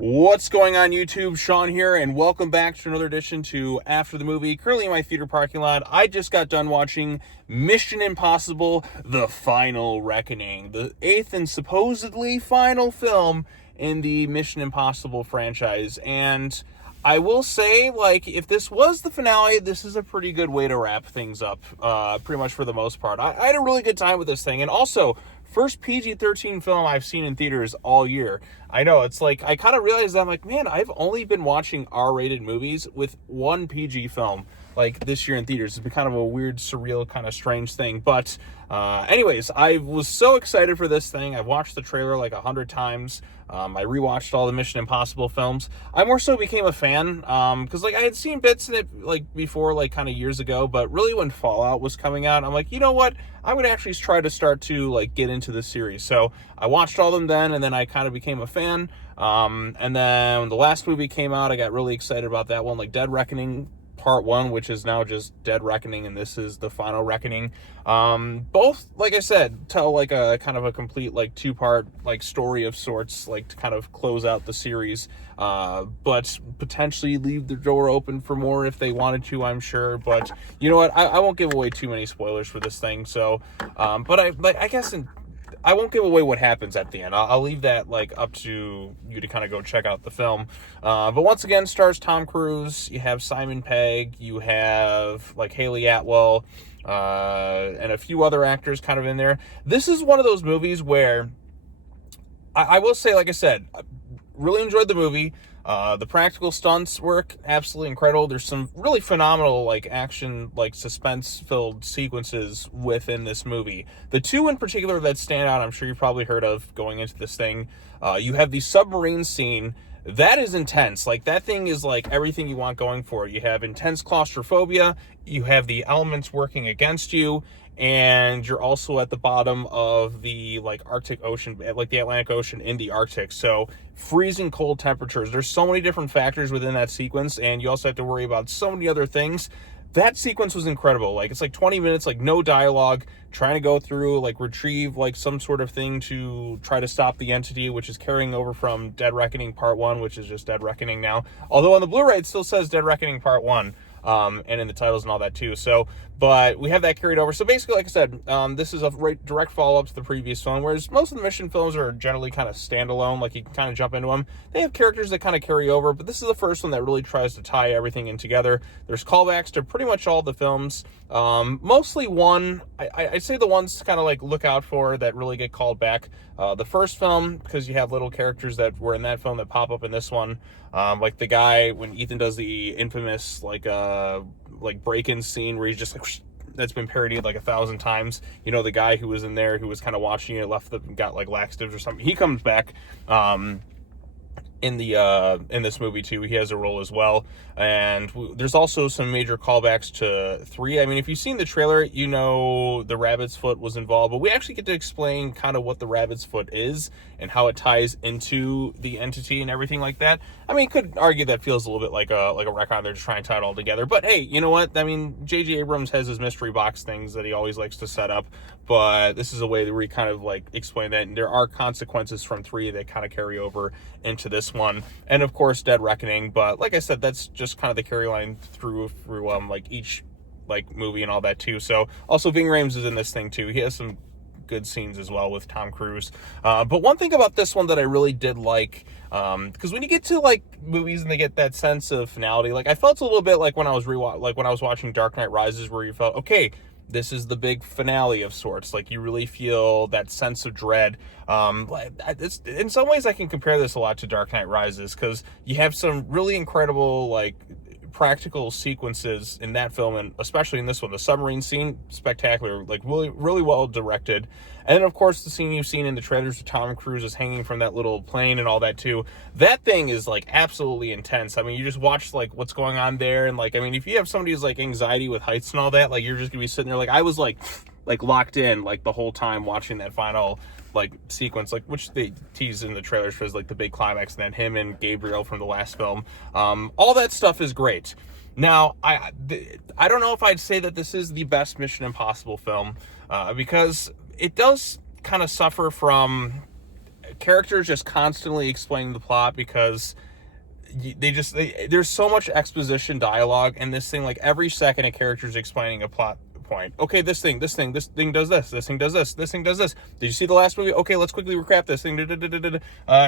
What's going on YouTube? Sean here, and welcome back to another edition to After the Movie. Currently in my theater parking lot, I just got done watching Mission Impossible: The Final Reckoning, the 8th and supposedly final film in the Mission Impossible franchise. And I will say, like, if this was the finale, this is a pretty good way to wrap things up, pretty much for the most part. I had a really good time with this thing, and also, first PG-13 film I've seen in theaters all year. I know, it's like, I kind of realized that I'm like, man, I've only been watching R-rated movies with one PG film, like, this year in theaters. It's been kind of a weird, surreal, kind of strange thing. But anyways, I was so excited for this thing. I've watched the trailer like 100 times. I rewatched all the Mission Impossible films. I more so became a fan because like I had seen bits in it like before, like kind of years ago, but really when Fallout was coming out, I'm like, you know what? I'm gonna actually try to start to like get into the series. So I watched all of them then, and then I kind of became a fan. And then when the last movie came out, I got really excited about that one, like Dead Reckoning Part 1, which is now just Dead Reckoning, and this is The Final Reckoning. Both, like I said, tell like a kind of a complete like two-part like story of sorts, like to kind of close out the series, but potentially leave the door open for more if they wanted to, I'm sure. But you know what, I won't give away too many spoilers for this thing. So but I guess I won't give away what happens at the end. I'll leave that like up to you to kind of go check out the film. But once again, stars Tom Cruise. You have Simon Pegg. You have like Haley Atwell, and a few other actors kind of in there. This is one of those movies where I will say, like I said, I really enjoyed the movie. The practical stunts work absolutely incredible. There's some really phenomenal like action, like suspense-filled sequences within this movie. The two in particular that stand out, I'm sure you've probably heard of going into this thing. You have the submarine scene. That is intense. Like, that thing is like everything you want going for it. You have intense claustrophobia, you have the elements working against you, and you're also at the bottom of the like Arctic Ocean, like the Atlantic Ocean in the Arctic. So freezing cold temperatures. There's so many different factors within that sequence, and you also have to worry about so many other things. That sequence was incredible. Like, it's like 20 minutes, like no dialogue, trying to go through, like retrieve like some sort of thing to try to stop the entity, which is carrying over from Dead Reckoning Part 1, which is just Dead Reckoning now. Although on the Blu-ray it still says Dead Reckoning Part 1. And in the titles and all that too. So, but we have that carried over. So basically, like I said, this is a direct follow-up to the previous film, whereas most of the Mission films are generally kind of standalone, like you can kind of jump into them. They have characters that kind of carry over, but this is the first one that really tries to tie everything in together. There's callbacks to pretty much all the films. Mostly one, I'd say the ones to kind of like look out for that really get called back. The first film, because you have little characters that were in that film that pop up in this one. Like the guy when Ethan does the infamous like break-in scene where he's just like that's been parodied like 1,000 times. You know, the guy who was in there who was kind of watching it got like laxatives or something. He comes back in this movie too. He has a role as well, and there's also some major callbacks to 3. I mean, if you've seen the trailer, you know the rabbit's foot was involved, but we actually get to explain kind of what the rabbit's foot is and how it ties into the entity and everything like that. I mean, you could argue that feels a little bit like a retcon. They're just trying to tie it all together, but hey, you know what? I mean, J.J. Abrams has his mystery box things that he always likes to set up, but this is a way that we kind of like explain that, and there are consequences from 3 that kind of carry over into this one, and of course Dead Reckoning. But like I said, that's just kind of the carry line through like each like movie and all that too. So also Ving Rhames is in this thing too. He has some good scenes as well with Tom Cruise. But one thing about this one that I really did like, because when you get to like movies and they get that sense of finality, like I felt a little bit like when I was watching Dark Knight Rises, where you felt, okay, this is the big finale of sorts. Like, you really feel that sense of dread. In some ways, I can compare this a lot to Dark Knight Rises, because you have some really incredible, like, practical sequences in that film, and especially in this one. The submarine scene, spectacular, like really, really well directed. And then of course the scene you've seen in the trailers with Tom Cruise is hanging from that little plane and all that too. That thing is like absolutely intense. I mean, you just watch like what's going on there, and like, I mean, if you have somebody who's like anxiety with heights and all that, like, you're just gonna be sitting there. Like, I was like locked in like the whole time watching that final like sequence, like, which they tease in the trailers for, is like the big climax, and then him and Gabriel from the last film. All that stuff is great. Now, I don't know if I'd say that this is the best Mission Impossible film, because it does kind of suffer from characters just constantly explaining the plot because there's so much exposition dialogue in this thing. Like every second a character's explaining a plot point. Okay, this thing does this thing does this thing does this. Did you see the last movie? Okay, let's quickly recap this thing.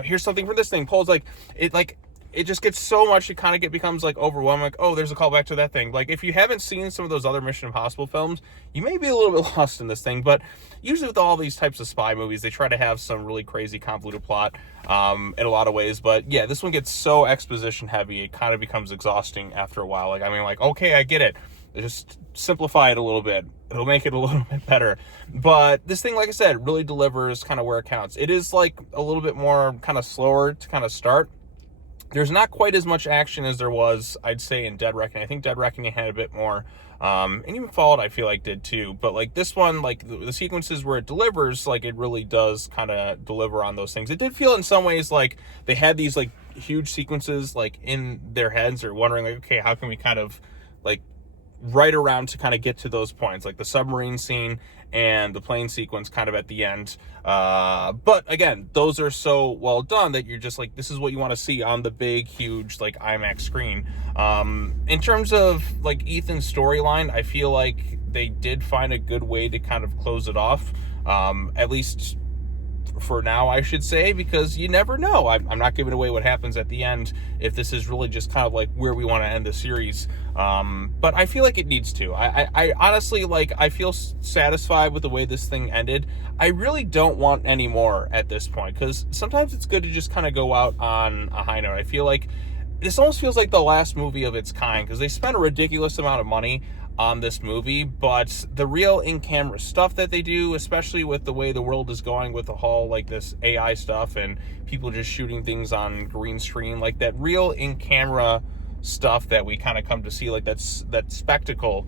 Here's something for this thing. Pulls it just gets so much, it kind of becomes like overwhelming. Like, oh, there's a callback to that thing. Like, if you haven't seen some of those other Mission Impossible films, you may be a little bit lost in this thing. But usually with all these types of spy movies, they try to have some really crazy convoluted plot in a lot of ways. But yeah, this one gets so exposition heavy, it kind of becomes exhausting after a while. Like, I mean, like, okay, I get it. Just simplify it a little bit. It'll make it a little bit better. But this thing, like I said, really delivers kind of where it counts. It is like a little bit more kind of slower to kind of start. There's not quite as much action as there was, I'd say, in Dead Reckoning. I think Dead Reckoning had a bit more, and even Fallout, I feel like, did too. But like this one, like the sequences where it delivers, like it really does kind of deliver on those things. It did feel in some ways like they had these like huge sequences like in their heads, or wondering like, okay, how can we kind of like right around to kind of get to those points, like the submarine scene and the plane sequence kind of at the end. But again, those are so well done that you're just like, this is what you want to see on the big, huge, like IMAX screen. In terms of like Ethan's storyline, I feel like they did find a good way to kind of close it off. At least for now, I should say, because you never know. I'm not giving away what happens at the end if this is really just kind of like where we want to end the series. But I feel like it needs to. I honestly, like, I feel satisfied with the way this thing ended. I really don't want any more at this point, because sometimes it's good to just kind of go out on a high note. I feel like this almost feels like the last movie of its kind, because they spent a ridiculous amount of money on this movie, but the real in-camera stuff that they do, especially with the way the world is going with the whole like this AI stuff and people just shooting things on green screen, like that real in-camera stuff that we kind of come to see, like that spectacle,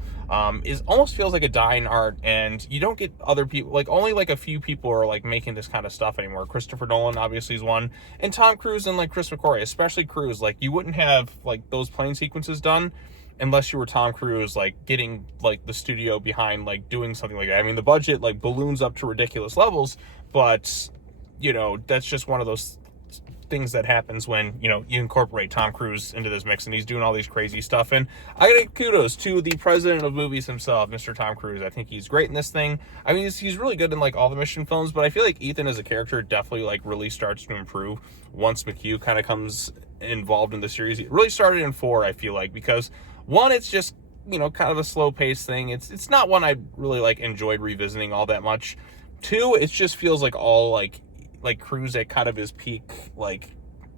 is almost feels like a dying art, and you don't get other people, like only like a few people are like making this kind of stuff anymore. Christopher Nolan obviously is one, and Tom Cruise and like Chris McQuarrie, especially Cruise. Like you wouldn't have like those plane sequences done unless you were Tom Cruise, like getting like the studio behind like doing something like that. I mean, the budget like balloons up to ridiculous levels, but you know, that's just one of those things that happens when, you know, you incorporate Tom Cruise into this mix and he's doing all these crazy stuff. And I gotta give kudos to the president of movies himself, Mr. Tom Cruise. I think he's great in this thing. I mean, he's really good in like all the Mission films, but I feel like Ethan as a character definitely like really starts to improve once McHugh kind of comes involved in the series. It really started in 4, I feel like, because 1, it's just, you know, kind of a slow paced thing. It's not one I really like enjoyed revisiting all that much. 2, it just feels like all like Cruise at kind of his peak, like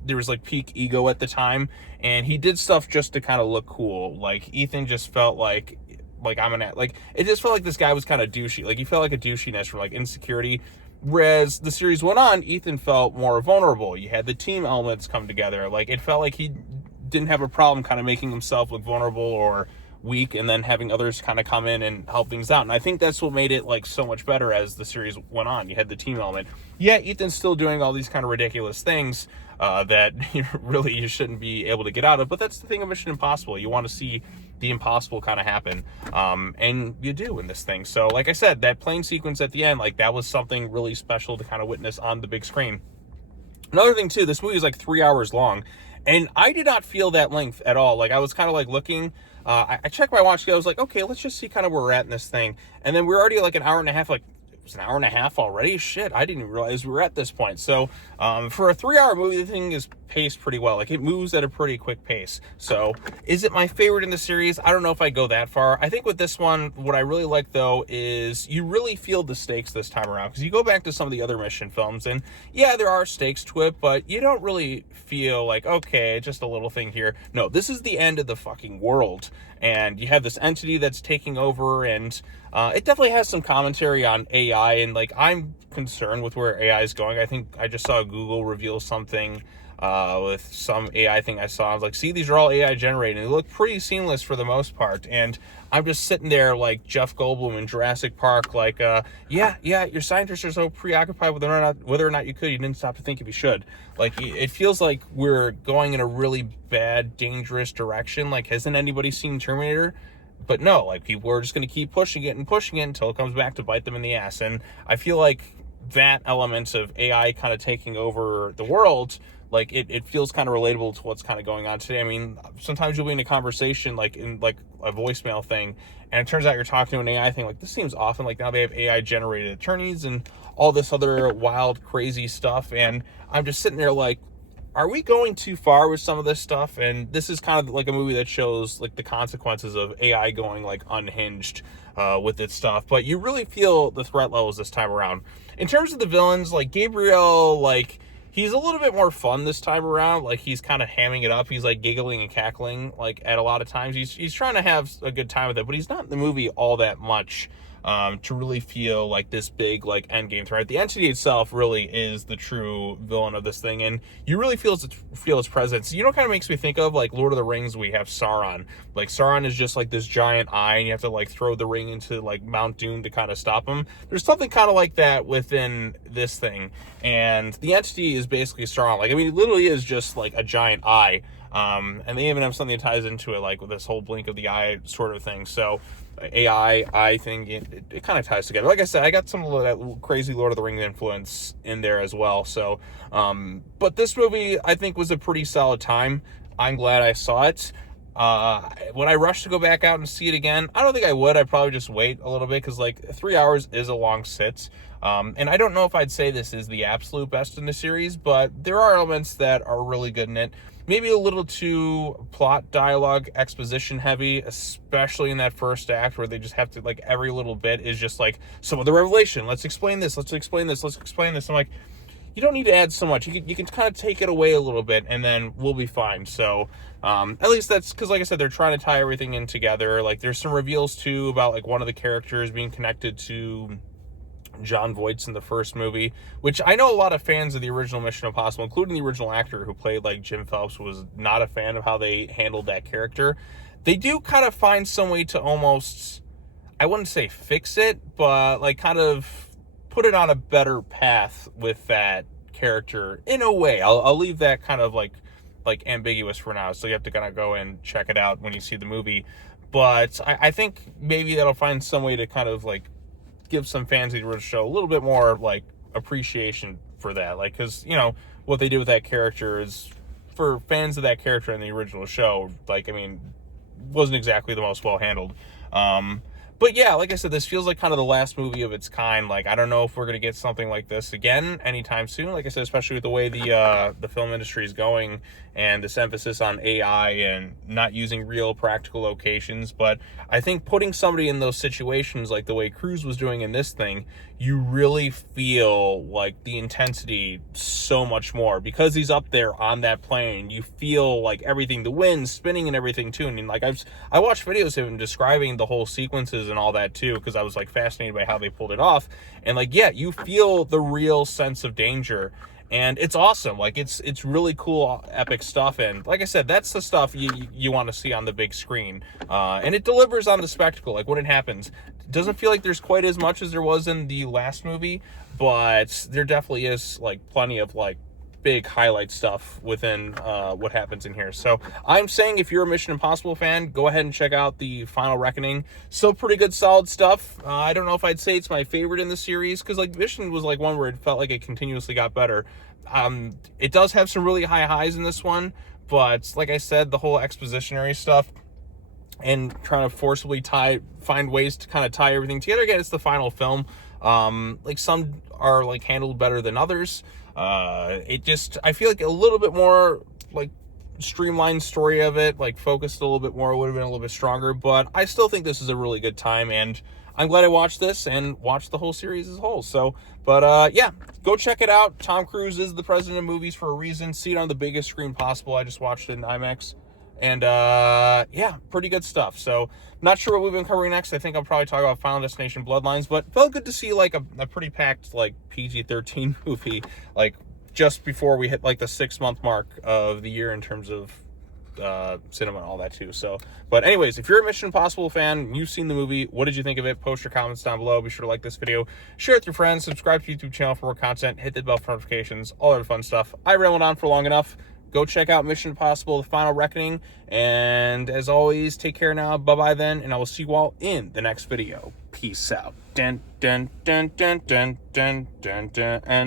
there was like peak ego at the time, and he did stuff just to kind of look cool. Like Ethan just felt like it just felt like this guy was kind of douchey. Like he felt like a douchiness from like Insecurity. Whereas the series went on, Ethan felt more vulnerable. You had the team elements come together. Like it felt like he didn't have a problem kind of making himself look vulnerable or weak, and then having others kind of come in and help things out. And I think that's what made it like so much better as the series went on. You had the team element. Yeah, Ethan's still doing all these kind of ridiculous things that you shouldn't be able to get out of. But that's the thing of Mission Impossible. You want to see the impossible kind of happen, and you do in this thing. So like I said, that plane sequence at the end, like that was something really special to kind of witness on the big screen. Another thing too, this movie is like 3 hours long, and I did not feel that length at all. Like I was kind of like looking, I checked my watch, I was like, okay, let's just see kind of where we're at in this thing. And then we're already like an hour and a half, like it was an hour and a half already. Shit, I didn't even realize we were at this point. So for a 3-hour movie, the thing is paced pretty well. Like it moves at a pretty quick pace. So is it my favorite in the series? I don't know if I go that far. I think with this one, what I really like though is you really feel the stakes this time around, because you go back to some of the other Mission films and yeah, there are stakes to it, but you don't really feel like, okay, just a little thing here. No, this is the end of the fucking world, and you have this entity that's taking over, and it definitely has some commentary on AI, and like I'm concerned with where AI is going. I think I just saw Google reveal something with some AI thing I saw. I was like, see, these are all AI generated, and they look pretty seamless for the most part. And I'm just sitting there like Jeff Goldblum in Jurassic Park, like, yeah, your scientists are so preoccupied with whether or not you didn't stop to think if you should. Like, it feels like we're going in a really bad, dangerous direction. Like, hasn't anybody seen Terminator? But no, like, people are just going to keep pushing it until it comes back to bite them in the ass. And I feel like that element of AI kind of taking over the world, like it feels kind of relatable to what's kind of going on today. I mean, sometimes you'll be in a conversation, like in like a voicemail thing, and it turns out you're talking to an AI thing. Like, this seems often like now they have AI generated attorneys and all this other wild, crazy stuff. And I'm just sitting there like, are we going too far with some of this stuff? And this is kind of like a movie that shows like the consequences of AI going like unhinged with its stuff. But you really feel the threat levels this time around. In terms of the villains, like Gabriel, like he's a little bit more fun this time around. Like, he's kind of hamming it up. He's like giggling and cackling like at a lot of times. He's trying to have a good time with it, but he's not in the movie all that much. To really feel like this big like end game threat. The entity itself really is the true villain of this thing, and you really feel its presence. You know, kind of makes me think of like Lord of the Rings. We have Sauron. Like, Sauron is just like this giant eye, and you have to like throw the ring into like Mount Doom to kind of stop him. There's something kind of like that within this thing, and the entity is basically Sauron. Like, I mean, it literally is just like a giant eye. And they even have something that ties into it, like with this whole blink of the eye sort of thing. So I think it kind of ties together. Like I said, I got some of that crazy Lord of the Rings influence in there as well. So, but this movie I think was a pretty solid time. I'm glad I saw it. Would I rush to go back out and see it again? I don't think I would. I'd probably just wait a little bit, because like 3 hours is a long sit. And I don't know if I'd say this is the absolute best in the series, but there are elements that are really good in it. Maybe a little too plot, dialogue, exposition heavy, especially in that first act where they just have to, like, every little bit is just like, so the revelation, let's explain this, let's explain this, let's explain this. I'm like, you don't need to add so much. You can kind of take it away a little bit, and then we'll be fine. So at least that's because, like I said, they're trying to tie everything in together. Like, there's some reveals too about like one of the characters being connected to Jon Voight in the first movie, which I know a lot of fans of the original Mission Impossible, including the original actor who played like Jim Phelps, was not a fan of how they handled that character. They do kind of find some way to almost, I wouldn't say fix it, but like kind of put it on a better path with that character in a way. I'll leave that kind of like ambiguous for now, so you have to kind of go and check it out when you see the movie. But I think maybe that'll find some way to kind of like give some fans of the original show a little bit more like appreciation for that, like, because you know what they did with that character is, for fans of that character in the original show, like, I mean, wasn't exactly the most well handled. But yeah, like I said, this feels like kind of the last movie of its kind. Like, I don't know if we're gonna get something like this again anytime soon. Like I said, especially with the way the film industry is going and this emphasis on AI and not using real practical locations. But I think putting somebody in those situations, like the way Cruise was doing in this thing, you really feel like the intensity so much more, because he's up there on that plane. You feel like everything, the wind spinning and everything too. And like I watched videos of him describing the whole sequences and all that too, because I was like fascinated by how they pulled it off. And like, yeah, you feel the real sense of danger, and it's awesome. Like, it's really cool, epic stuff. And like I said, that's the stuff you want to see on the big screen, and it delivers on the spectacle. Like, when it happens, it doesn't feel like there's quite as much as there was in the last movie, but there definitely is like plenty of like big highlight stuff within what happens in here. So I'm saying, if you're a Mission Impossible fan, go ahead and check out the Final Reckoning. Still pretty good, solid stuff. I don't know if I'd say it's my favorite in the series, because like Mission was like one where it felt like it continuously got better. It does have some really high highs in this one, but like I said, the whole expositionary stuff and trying to forcibly find ways to kind of tie everything together. Again, it's the final film. Like, some are like handled better than others. I feel like a little bit more like streamlined story of it, like focused a little bit more, would have been a little bit stronger. But I still think this is a really good time, and I'm glad I watched this and watched the whole series as a whole. So, but yeah, go check it out. Tom Cruise is the president of movies for a reason. See it on the biggest screen possible. I just watched it in IMAX. And yeah, pretty good stuff. So, not sure what we've been covering next. I think I'll probably talk about Final Destination Bloodlines, but felt good to see like a pretty packed like PG-13 movie, like just before we hit like the 6-month mark of the year in terms of cinema and all that too. So, but anyways, if you're a Mission Impossible fan, you've seen the movie, what did you think of it? Post your comments down below. Be sure to like this video, share it with your friends, subscribe to the YouTube channel for more content, hit the bell for notifications, all that fun stuff. I rambled on for long enough. go check out Mission Impossible: The Final Reckoning. And as always, take care now. Bye-bye then, and I will see you all in the next video. Peace out. Dun, dun, dun, dun, dun, dun, dun, dun, and